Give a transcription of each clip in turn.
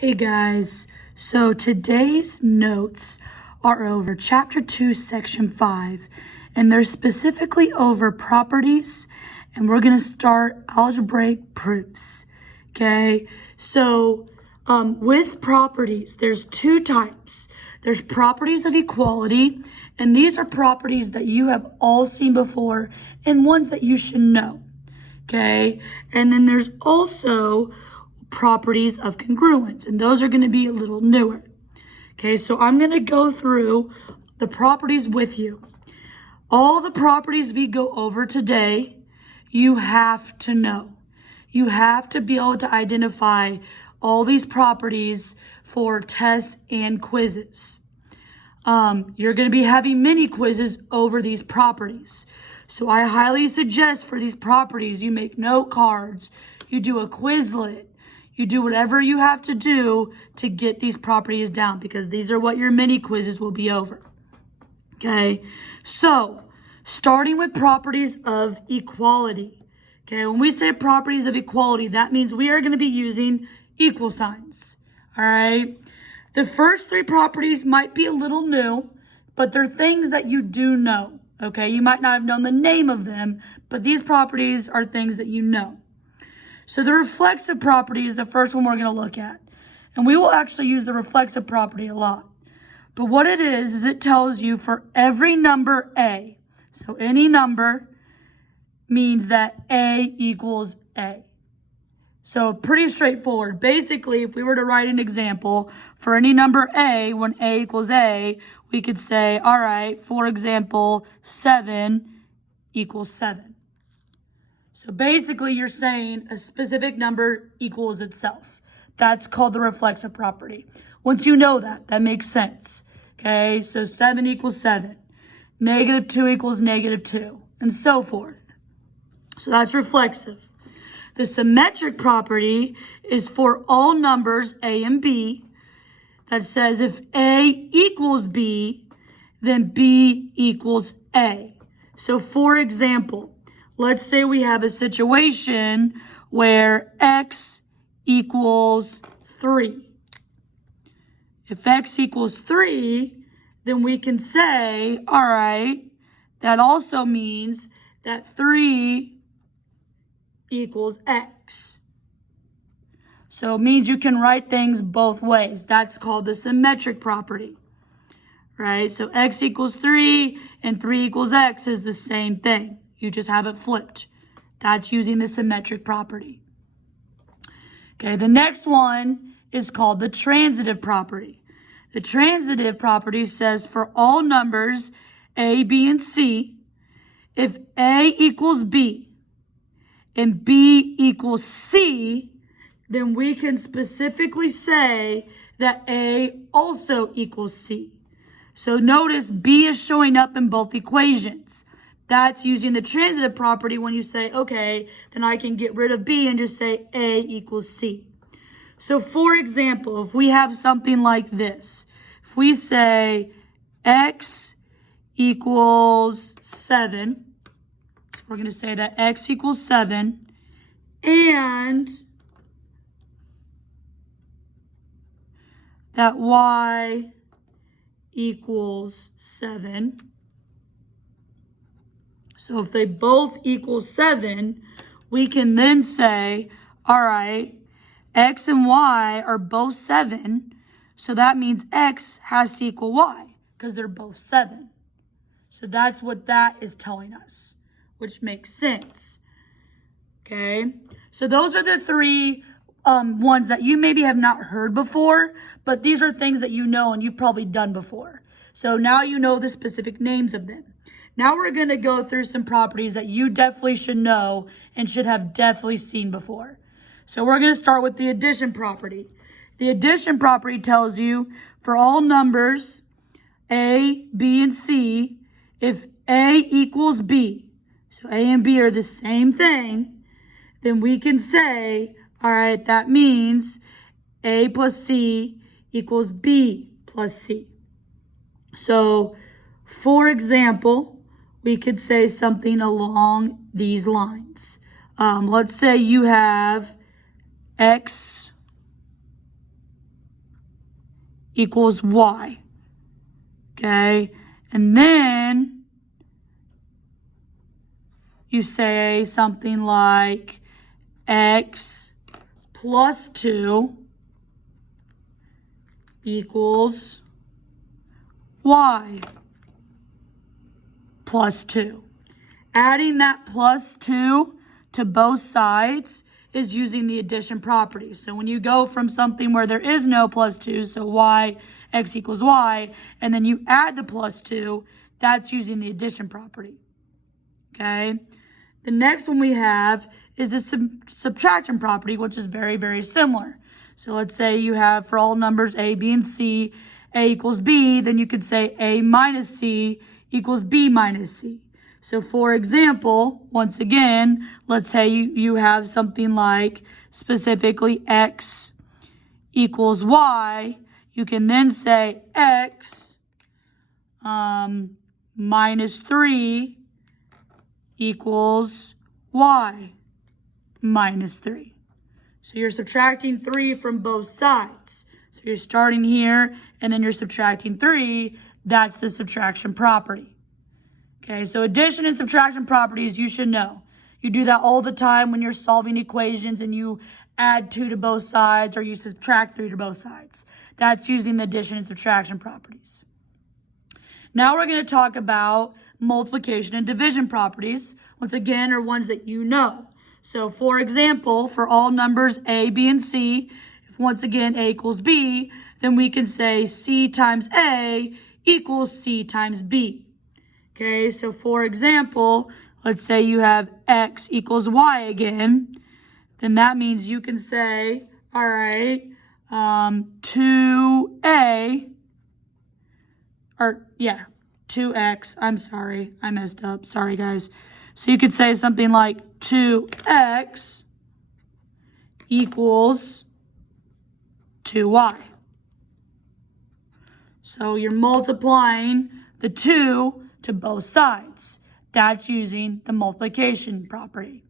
Hey guys, so today's notes are over chapter 2, section 5, and they're specifically over properties, and we're going to start algebraic proofs. Okay, so with properties, there's two types. There's properties of equality, and these are properties that you have all seen before and ones that you should know. Okay, and then there's also properties of congruence, and those are going to be a little newer. Okay, so I'm going to go through the properties with you. All the properties we go over today, you have to know. You have to be able to identify all these properties for tests and quizzes. You're going to be having mini quizzes over these properties. So I highly suggest for these properties, you make note cards, you do a Quizlet, you do whatever you have to do to get these properties down, because these are what your mini quizzes will be over. Okay, so starting with properties of equality. Okay, when we say properties of equality, that means we are going to be using equal signs. All right, the first three properties might be a little new, but they're things that you do know. Okay, you might not have known the name of them, but these properties are things that you know. So the reflexive property is the first one we're going to look at. And we will actually use the reflexive property a lot. But what it is it tells you for every number A. So any number means that A equals A. So pretty straightforward. Basically, if we were to write an example for any number A, when A equals A, we could say, all right, for example, 7 equals 7. So basically, you're saying a specific number equals itself. That's called the reflexive property. Once you know that, that makes sense. Okay, so 7 equals 7. Negative 2 equals negative 2, and so forth. So that's reflexive. The symmetric property is for all numbers A and B that says if A equals B, then B equals A. So for example, let's say we have a situation where X equals 3. If X equals 3, then we can say, all right, that also means that 3 equals X. So it means you can write things both ways. That's called the symmetric property, right? So X equals 3 and 3 equals X is the same thing. You just have it flipped. That's using the symmetric property. Okay, the next one is called the transitive property. The transitive property says for all numbers A, B, and C, if A equals B and B equals C, then we can specifically say that A also equals C. So notice B is showing up in both equations. That's using the transitive property when you say, okay, then I can get rid of B and just say A equals C. So for example, if we have something like this, if we say X equals 7, we're going to say that X equals 7, and that Y equals 7. So if they both equal 7, we can then say, all right, X and Y are both 7. So that means X has to equal Y because they're both 7. So that's what that is telling us, which makes sense. Okay, so those are the three ones that you maybe have not heard before, but these are things that you know and you've probably done before. So now you know the specific names of them. Now we're going to go through some properties that you definitely should know and should have definitely seen before. So we're going to start with the addition property. The addition property tells you for all numbers A, B, and C, if A equals B, so A and B are the same thing, then we can say, all right, that means A plus C equals B plus C. So, for example, we could say something along these lines. Let's say you have X equals y. Okay, and then you say something like x plus 2 equals y plus 2. Adding that plus 2 to both sides is using the addition property. So when you go from something where there is no plus 2, so x equals y, and then you add the plus 2, that's using the addition property. Okay? The next one we have is the subtraction property, which is very, very similar. So let's say you have for all numbers a, b, and c, a equals b, then you could say a minus c equals b minus c. So for example, once again, let's say you have something like specifically x equals y. You can then say x minus 3 equals y minus 3. So you're subtracting 3 from both sides. So you're starting here and then you're subtracting 3. That's the subtraction property. Okay, so addition and subtraction properties you should know. You do that all the time when you're solving equations and you add 2 to both sides or you subtract 3 to both sides. That's using the addition and subtraction properties. Now we're going to talk about multiplication and division properties. Once again, are ones that you know. So for example, for all numbers a, b, and c, if once again a equals b, then we can say c times a equals c times b. Okay, so for example, let's say you have x equals y again, then that means you can say, all right, 2x, I'm sorry, I messed up, sorry guys. So you could say something like 2x equals 2y. So you're multiplying the 2 to both sides. That's using the multiplication property.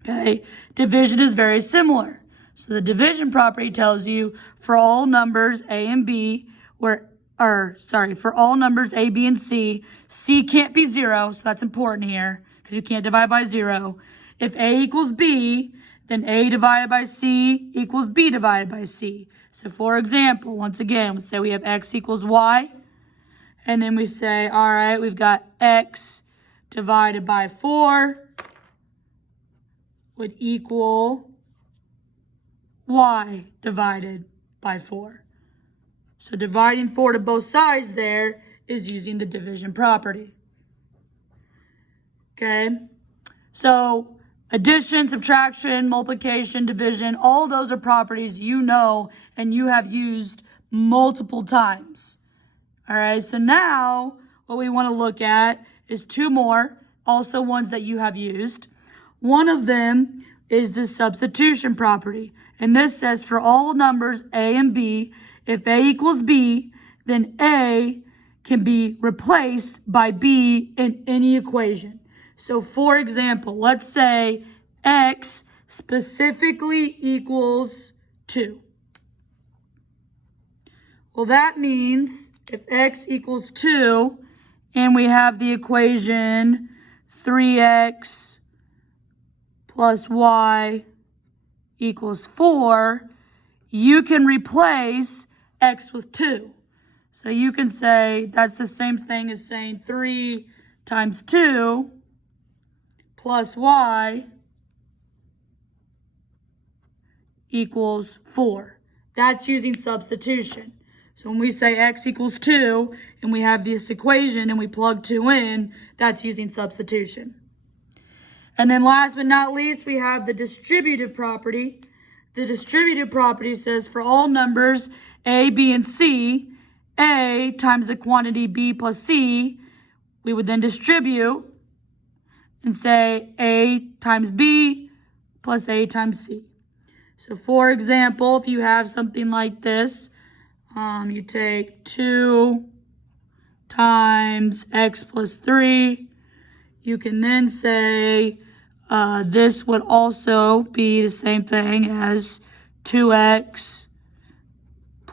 Okay, division is very similar. So the division property tells you for all numbers a and b, for all numbers a, b, and c, c can't be 0, so that's important here because you can't divide by 0. If a equals b, then a divided by c equals b divided by c. So for example, once again, let's say we have x equals y, and then we say, all right, we've got x divided by 4 would equal y divided by 4. So dividing 4 to both sides there is using the division property. Okay, so addition, subtraction, multiplication, division, all those are properties you know and you have used multiple times. All right, so now what we want to look at is 2 more, also ones that you have used. One of them is the substitution property. And this says for all numbers a and b, if a equals b, then a can be replaced by b in any equation. So for example, let's say x specifically equals 2. Well, that means if x equals 2 and we have the equation 3x plus y equals 4, you can replace x with 2. So you can say that's the same thing as saying 3 times 2 plus y equals 4. That's using substitution. So when we say x equals 2 and we have this equation and we plug 2 in, that's using substitution. And then last but not least, we have the distributive property. The distributive property says for all numbers a, b, and c, a times the quantity b plus c, we would then distribute and say a times b plus a times c. So for example, if you have something like this, you take 2 times x plus 3. You can then say this would also be the same thing as 2x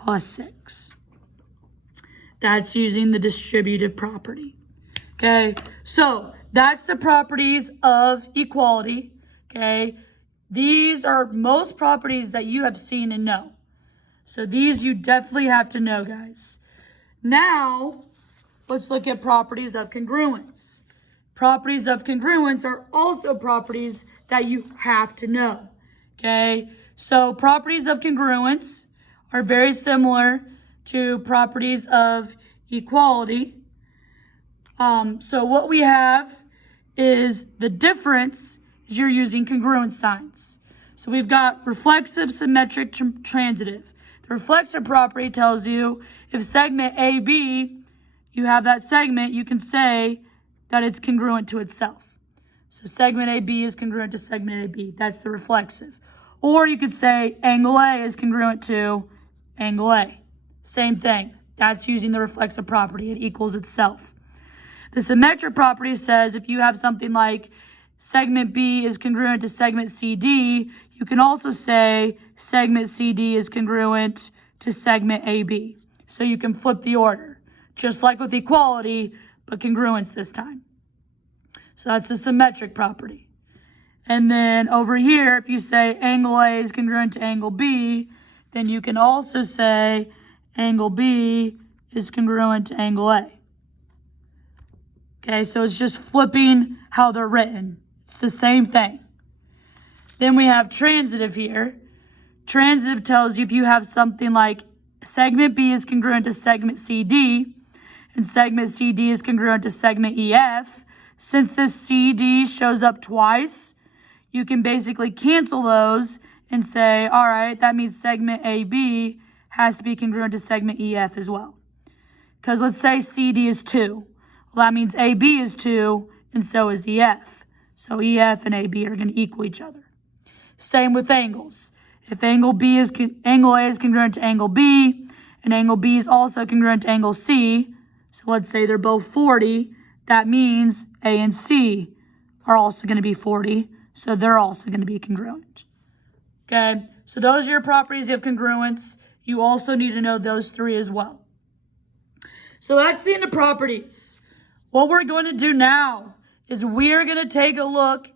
plus 6. That's using the distributive property. Okay, so that's the properties of equality. Okay, these are most properties that you have seen and know. So these you definitely have to know, guys. Now, let's look at properties of congruence. Properties of congruence are also properties that you have to know. Okay, so properties of congruence are very similar to properties of equality. So what we have is the difference is you're using congruent signs. So we've got reflexive, symmetric, transitive. The reflexive property tells you if segment AB, you have that segment, you can say that it's congruent to itself. So segment AB is congruent to segment AB. That's the reflexive. Or you could say angle A is congruent to angle A. Same thing. That's using the reflexive property. It equals itself. The symmetric property says if you have something like segment B is congruent to segment CD, you can also say segment CD is congruent to segment AB. So you can flip the order, just like with equality, but congruence this time. So that's the symmetric property. And then over here, if you say angle A is congruent to angle B, then you can also say angle B is congruent to angle A. Okay, so it's just flipping how they're written. It's the same thing. Then we have transitive here. Transitive tells you if you have something like segment B is congruent to segment CD, and segment CD is congruent to segment EF. Since this CD shows up twice, you can basically cancel those and say, all right, that means segment AB has to be congruent to segment EF as well. Because let's say CD is 2. Well, that means AB is 2, and so is EF. So EF and AB are going to equal each other. Same with angles. If angle A is congruent to angle B, and angle B is also congruent to angle C, so let's say they're both 40, that means A and C are also going to be 40, so they're also going to be congruent. Okay, so those are your properties of congruence. You also need to know those 3 as well. So that's the end of properties. What we're going to do now is we're going to take a look